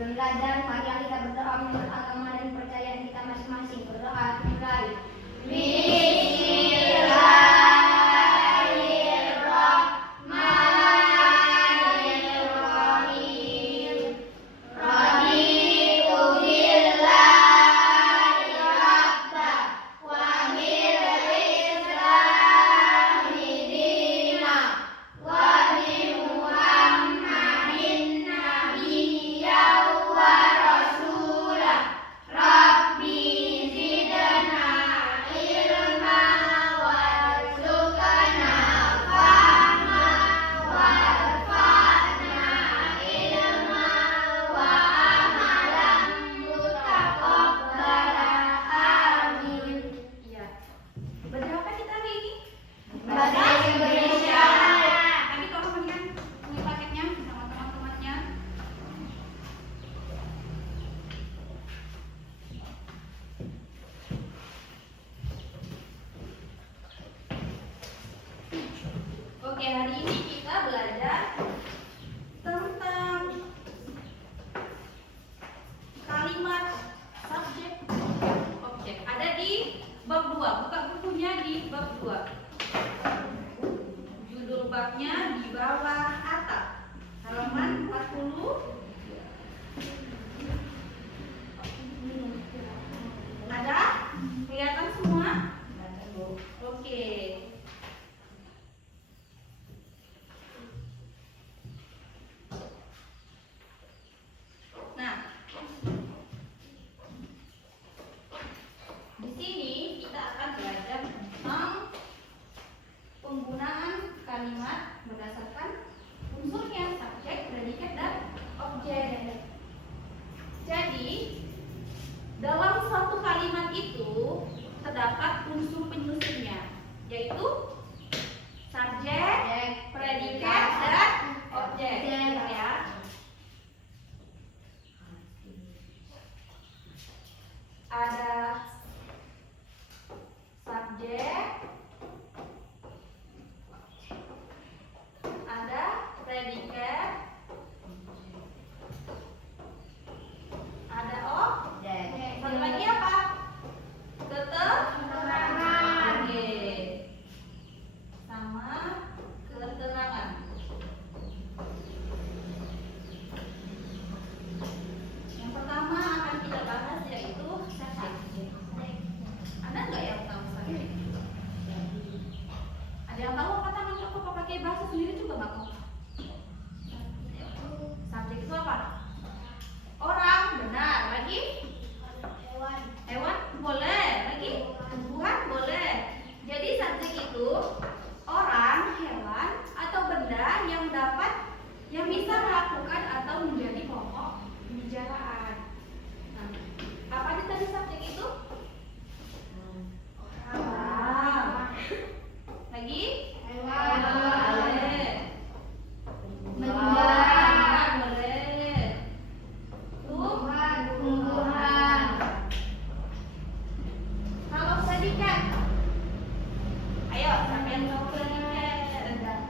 Sebelum belajar, marilah kita berdoa menurut agama dan kepercayaan kita masing-masing. Berdoa dimulai. Oke, hari ini kita belajar tentang kalimat subjek objek. Ada di bab 2. Buka bukunya di bab 2. Judul babnya di bawah atap. Halaman 40. Ada? Kelihatan semua? Oke. Nah, di sini kita akan belajar tentang penggunaan kalimat berdasarkan unsurnya, subjek, predikat, dan objek. Jadi, dalam suatu kalimat itu terdapat unsur penyusunnya, yaitu subjek, predikat, dan objek. Ya. Ada subjek, ada predikat, ada objek. Satu lagi apa? Keterangan. Oke. Sama keterangan. Yang pertama akan kita bahas yaitu subjek. Ada nggak yang tahu subjek? Ada yang tahu apa tangan aku pakai bahasa sendiri juga nggak tahu? Subjek itu apa? Orang, benar. Lagi? Hewan, boleh. Lagi? Tumbuhan, boleh. Jadi subjek itu orang, hewan, atau benda yang bisa melakukan atau menjadi pokok pembicaraan. Nah, apa aja tadi subjek itu? Orang. Lagi? Hewan. Boleh. Benda. Boleh. Tumbuhan. Kalau predikat, ayo siapa yang tahu predikat?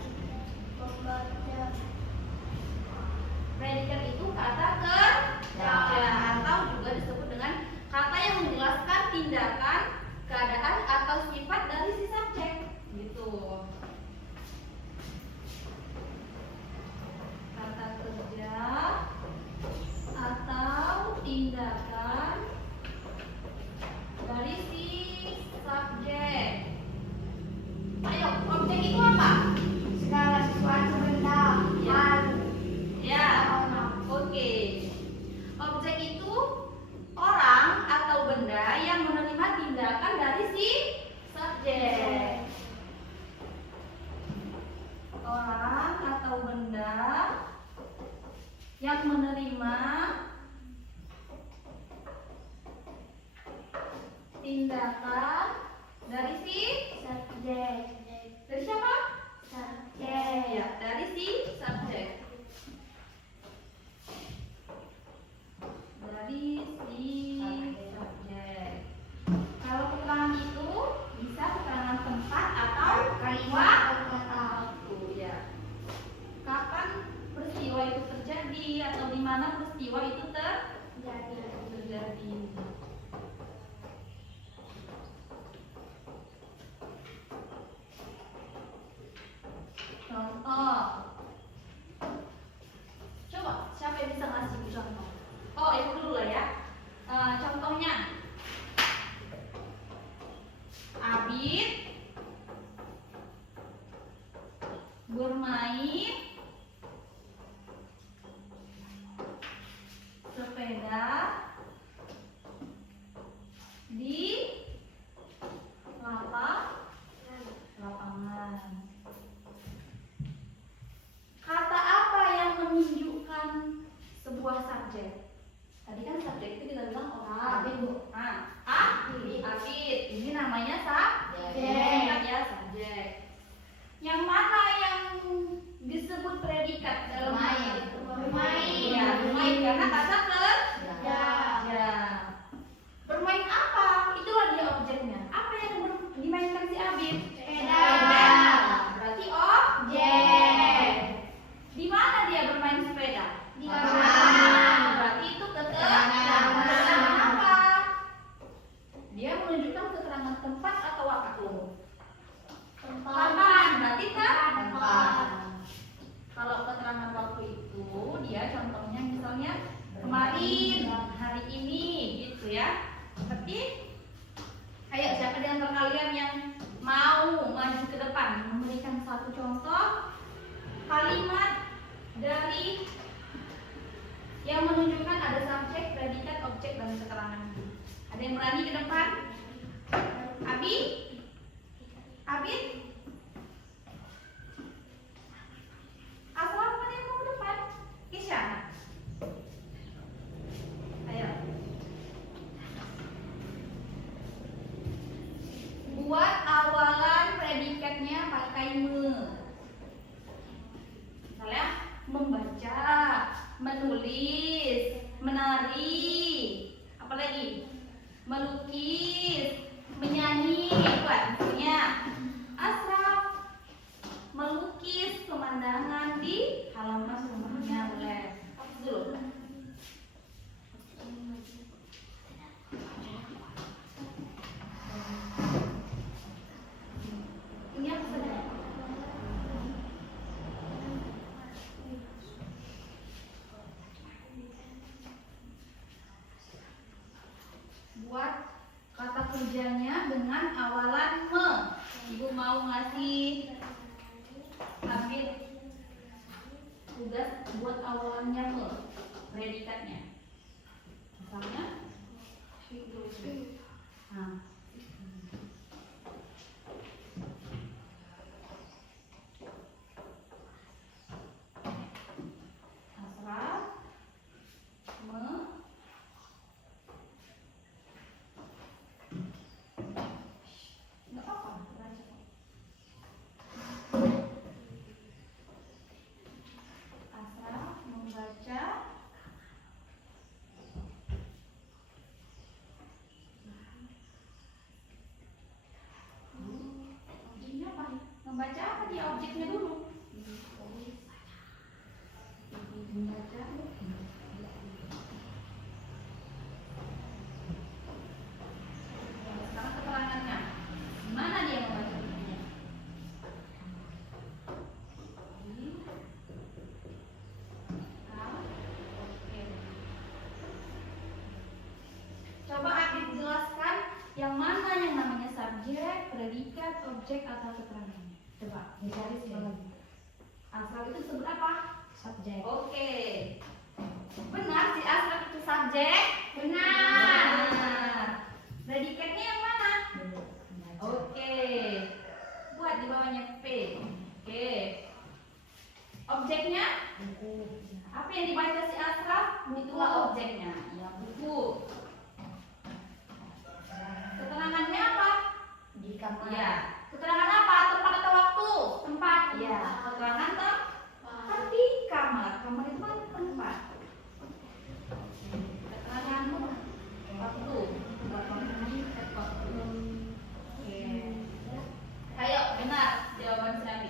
Predikat itu kata kerja atau juga disebut dengan kata yang menjelaskan tindakan, keadaan atau sifat dari si subjek. Gitu. Kata kerja atau tindakan dari si subjek. Ayo, objek itu apa? Segala sesuatu benda, hal, Ya, oke. Objek itu orang atau benda yang menerima tindakan dari si subjek. Orang atau benda yang menerima tindakan dari si subjek, dari siapa? subjek. Ya, dari si subjek. Dari si subjek. Kalau keterangan itu bisa keterangan tempat atau Kalimat waktu, ya. Kapan peristiwa itu terjadi atau di mana peristiwa peristiwa itu terjadi. Contoh. Coba siapa yang bisa ngasih contoh? Oh, itu dulu lah ya. Contohnya, Abid bermain sepeda di lapangan. Kata apa yang menunjukkan sebuah subjek? Tadi kan subjek itu kita bilang orang. Abid, Bu. Abid. Ini namanya Subjek. ya, subjek. Yang mana yang disebut predikat dalam hal itu? Bermain. Ya, bermain karena kata Ya. ya. Bermain apa? Itulah dia objeknya. Apa yang dimainkan si Abid? Sepeda. Berarti objek. Di mana dia bermain sepeda? Di lapangan. Berarti itu keterangan apa? Dia menunjukkan keterangan tempat atau waktu? Kapan? Berarti Tempat. Kalau keterangan waktu itu dia contohnya misalnya kemarin, hari ini, gitu ya. Seperti, ayo siapa di antara kalian yang mau maju ke depan memberikan satu contoh kalimat dari yang menunjukkan ada subjek, predikat, objek, dan keterangan. Ada yang berani ke depan? Abid? Asal mana yang mau ke depan? Kisha? Ayo. Buat awalan predikatnya pakai me. Misalnya membaca, menulis, menari, apalagi melukis, menyanyi. Buat misalnya Asraf melukis pemandangan di halaman rumahnya. Boleh dulu. Ini apa saja? Buat kata kerjanya dengan awalan me. Ibu mau ngasih Abid tugas buat awalannya me, predikatnya. Misalnya, nah, Asraf nggak apa-apa, baca kok. Asraf membaca objeknya apa? Membaca apa dia objeknya dulu? Membaca. Sekarang keterangannya. Mana dia membaca bukunya? Oke. Coba Adit jelaskan yang mana yang namanya subjek, predikat, objek atau keterangannya. Coba dicari sekali. Asraf itu disebut apa? Subjek. Oke. Benar si Asraf itu subjek? Benar. Predikatnya yang mana? Oke. Buat di bawahnya P. Oke. Objeknya? Apa yang dibaca si Asraf? Itulah objeknya. Ya, buku. Keterangannya apa? Di kamar. Ya. Keterangan apa? Tempat atau waktu? Tempat. Ya. Keterangan tempat di kamar. Kamar itu kan tempat. Keterangan waktu. Oke. Ayo, benar jawaban si Abi.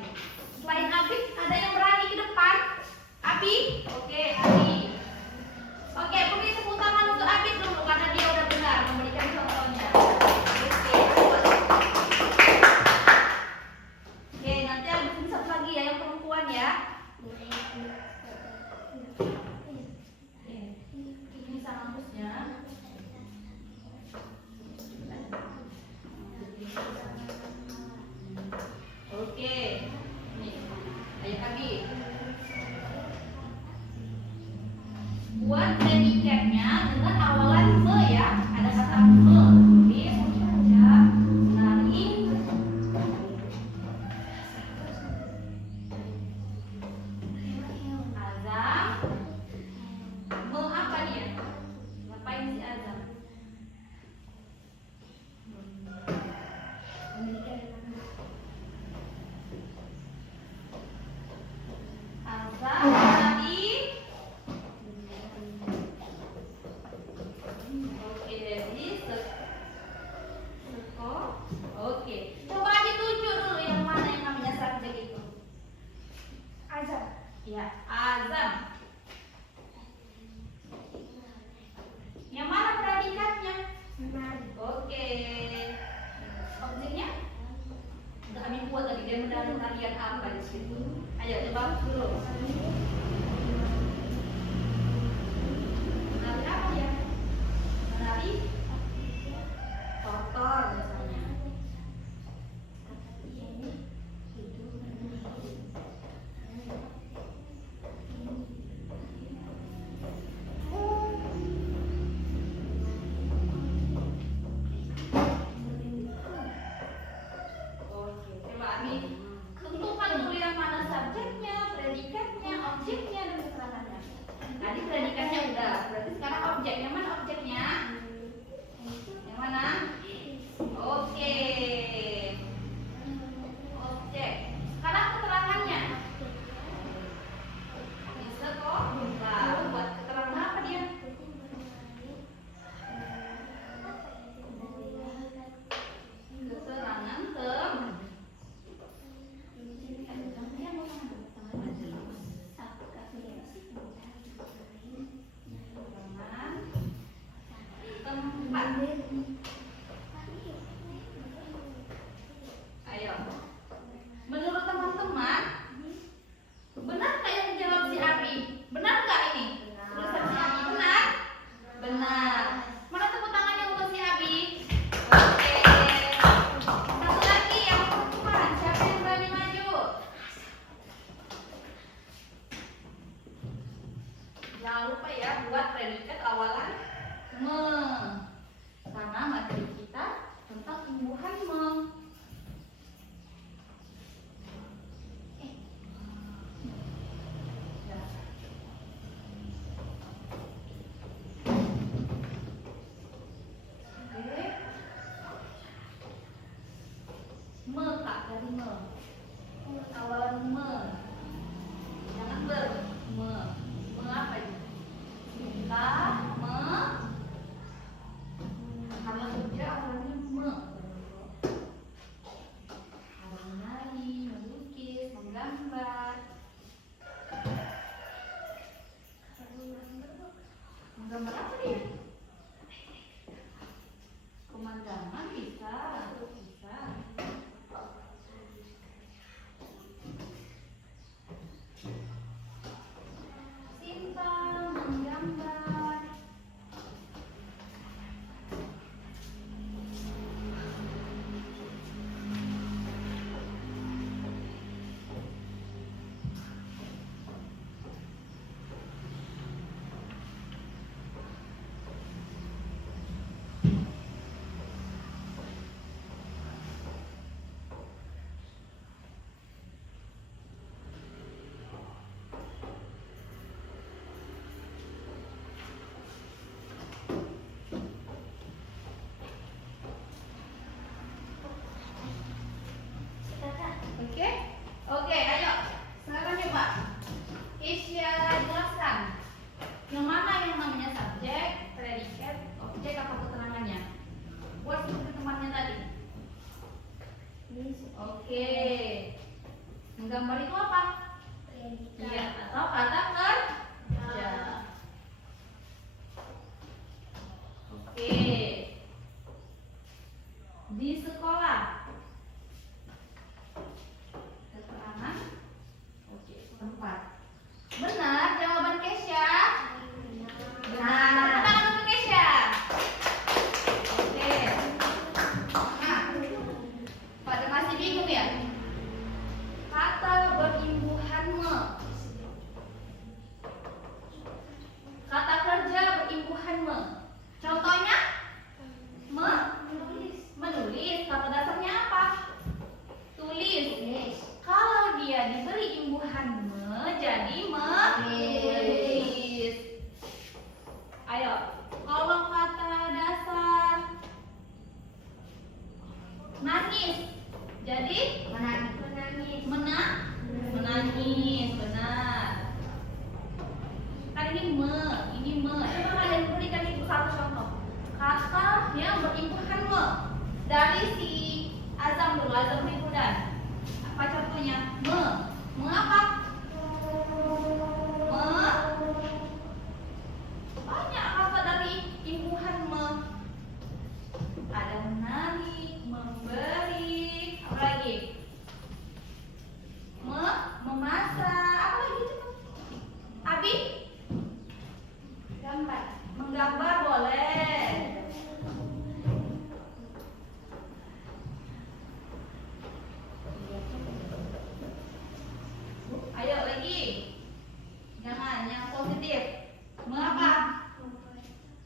Selain Abi, ada yang berani ke depan? Abi? Oke, Abi. Ini sanggusnya. Oke. Nih, ayo Abi. Buat predikatnya dengan awalan me ya. Ada kata me. Bis, ya. Menari. Azam. Me apa dia? Ngapain si Azam? Azam menari. Oke, jadi seko. Oke, coba ditunjuk dulu yang mana yang namanya subjek itu. Azam. Ya, azam. Yang mana predikatnya? Menari. Oke. Objeknya? Udah kami buat tadi dia menari tarian apa di situ? Ayo coba dulu. Menari apa ya? Menari kotor misalnya. Oke, coba Ami tentukan dulu yang mana subjeknya, predikatnya, objeknya, dan keterangannya. Tadi predikatnya udah, berarti sekarang objeknya mana objeknya? Yang mana? Oke. Objek. Sekarang keterangannya. Bisa kok. Nah, buat keterangan apa dia? Keterangan tempat. Ayo. Menurut teman-teman, benar nggak yang dijawab si Abi? Benar nggak ini? Tulisan si Abi benar? Benar. Mana tepuk tangannya untuk si Abi? Oke. Satu lagi yang perempuan. Siapa yang berani maju? Jangan lupa ya buat predikat awalan me. Karena materi kita tentang tumbuhan me. Oke. Me Kak, dari me. Awalan me. Jangan ber. Me. Me apa itu? Cinta, me. Karena kerja awalannya me. Menari, melukis, menggambar. Menggambar apa dia? Pemandangan bisa, bisa. Cinta, menggambar. Oke? Oke, ayo. Sekarang coba Isya jelaskan. Yang mana yang namanya subjek, predikat, objek apa keterangannya? Buat seperti temannya tadi. Oke. Menggambar itu apa? Iya, atau kata kerja. Oke. Di sekolah. Keterangan. Oke, tempat. Benar, jawaban Kesha. lagi me. Ini me. Coba kalian berikan ibu satu contoh. Kata yang berimpuhan me. Dari si Azam dulu, Azam Ribudan. Apa contohnya? Me. Me apa? Me. Banyak kata dari impuhan me. Ada menarik, memberi, apa lagi? Memasak, apa lagi itu? Abi? Gambar. Menggambar boleh. Ayo lagi. Jangan yang positif. Mengapa?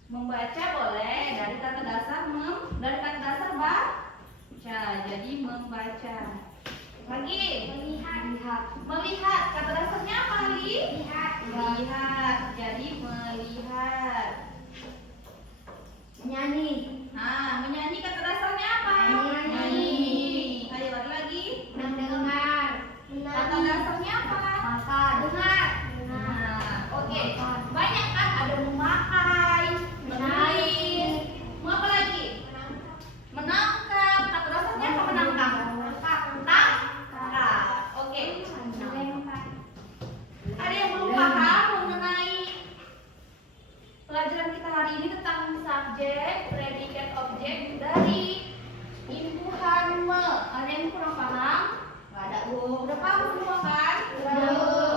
Membaca boleh. Dari kata dasar dari kata dasar baca. Jadi membaca. Lagi. Melihat. Melihat. Kata dasarnya apa, Ali? Lihat. Melihat. Jadi melihat. Menyanyi. Nah, menyanyi kata dasarnya apa? Menyanyi. Ayo ada lagi. Mendengar. Kata dasarnya apa? Makan. Dengar. Nah, oke. Makan. Banyak kan? Ada memakai, menulis, mau apa lagi? Menangkap. Kata dasarnya apa menangkap? Tangkap. Oke. Ada yang belum paham mengenai pelajaran kita hari ini tentang subjek, predikat, objek dari impuhan me. Ada yang kurang paham? Gak ada. Udah paham semua kan? Udah.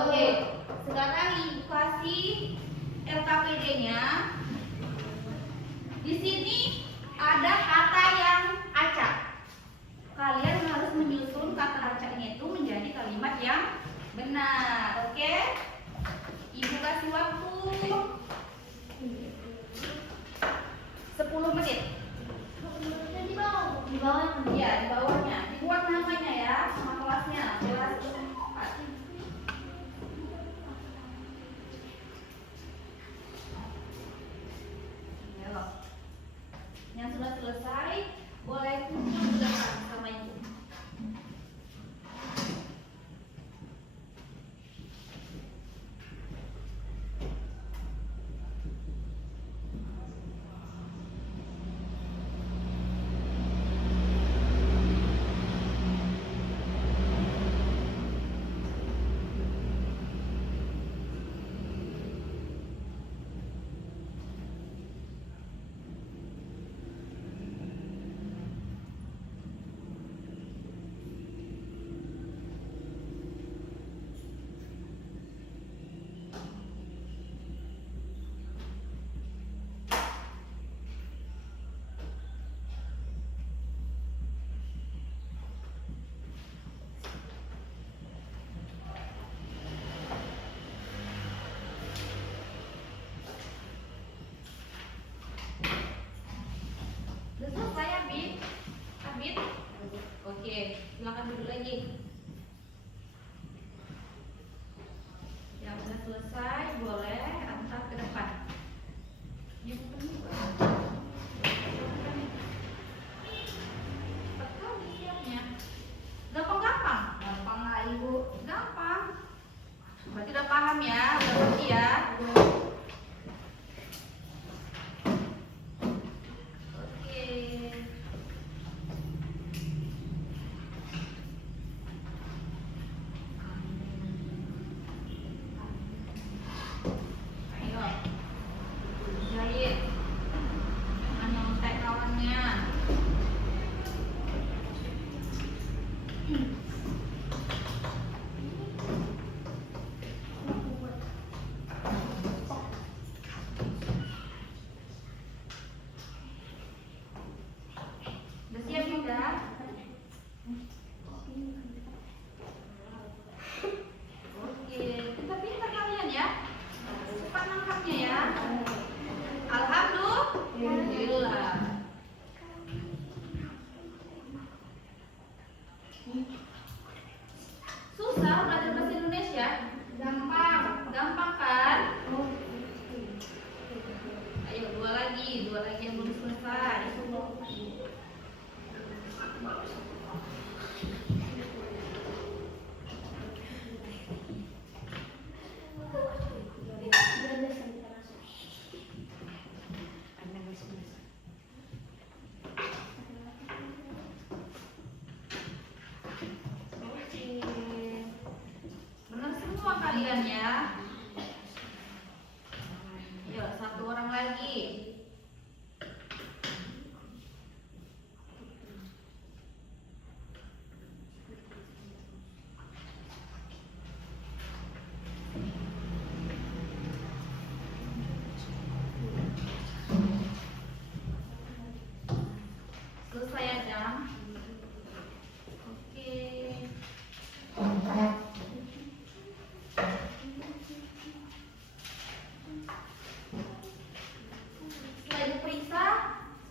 Oke. Sekarang ibu kasih LKPD-nya. Di sini ada kata yang acak. Kalian harus menyusun kata acaknya itu menjadi kalimat yang benar. Oke? Ibu kasih waktu 10 menit. Di bawah. Iya, di bawahnya. Dibuat namanya ya, sama kelasnya. Kelas 4. Ayo. Yang sudah selesai, boleh kumpul di depan sama ibu.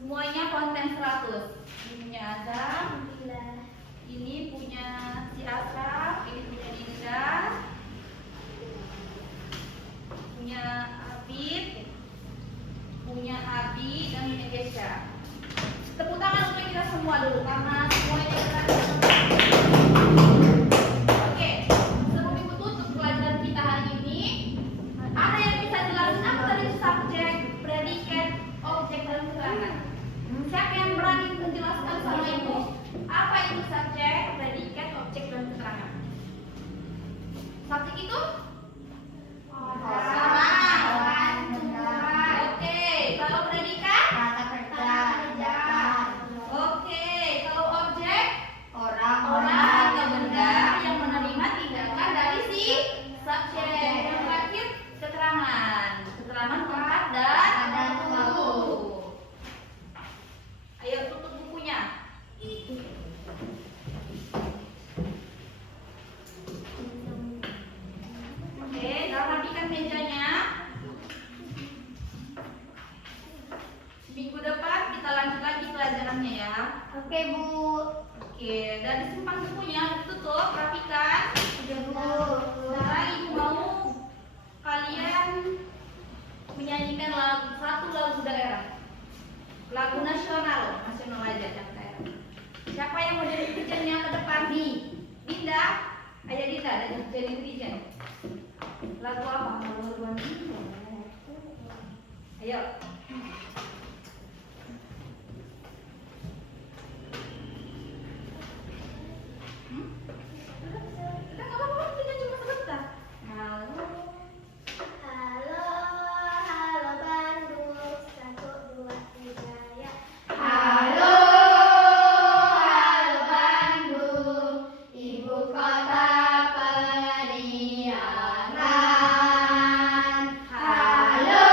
Semuanya konten 100. Ini punya Azam, ini punya si Asraf, ini punya Dinda, punya Abid, punya Abi, dan punya Gesha. Tepuk tangan untuk kita semua dulu karena semuanya kita. Oke, sebelum ibu tutup pelajaran kita hari ini, ada yang bisa jelasin apa tadi subjek, predikat, objek dan keterangan? Siapa yang berani menjelaskan sama ibu? Apa itu subjek, predikat, objek dan keterangan? Subjek itu? Orang. Oke, kalau predikat? Oke, kalau objek? Orang atau benda yang menerima tindakan dari si subjek. Yang terakhir keterangan. Keterangan tempat dan waktu. Ayo tutup bukunya. Oke, rapikan mejanya. Minggu depan kita lanjut lagi pelajarannya ya. Oke, Bu. Oke, dan disimpan bukunya, ditutup, rapikan. Sekarang ibu mau kalian menyanyikan satu lagu daerah, lagu nasional aja jangan daerah. Siapa yang mau jadi dirijennya ke depan nih? Dinda, ayo Dinda, jadi dirijen. Lagu apa? Lagu Dinda. Ayo. Udah nggak apa-apa, kita cuma sebentar. Halo. Halo Bandung, 1, 2, 3 ya. Halo Bandung, ibu kota penyiaran. Halo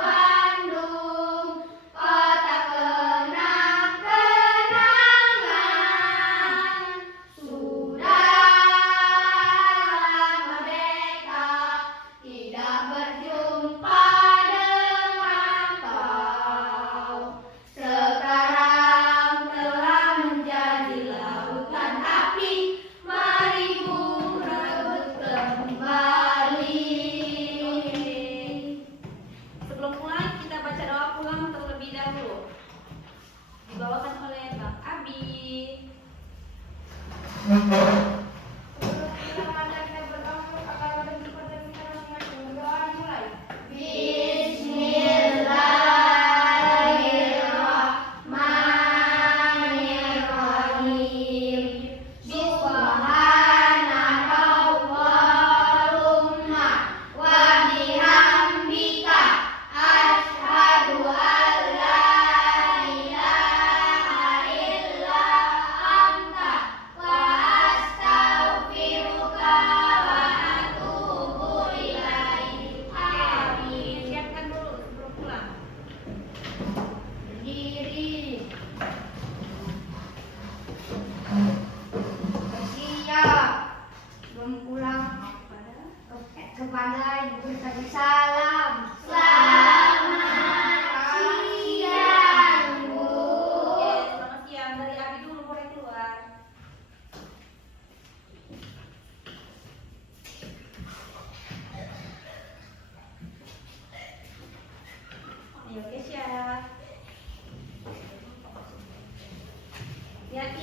Bandung, kota kenang-kenangan. Sudah lama beta tidak berjumpa dengan kau. Sekarang telah menjadi lautan api, mari ku rebut kembali. Sebelum pulang kita baca doa pulang terlebih dahulu. Dibawakan oleh Bang Abi. Bismillahirrahmanirrahim. Subhanakallahumma wa bihamdika asyhadu an la ilaha illa anta wa astaghfiruka wa atubu ilaik. Amin. Siapkan dulu sebelum pulang. Berdiri. Bersiap. Belum pulang kepada ibu bersama salam. Selamat siang, Bu. Oke, selamat siang. Dari Abi dulu boleh keluar. Ayo Kesha. Hati-hati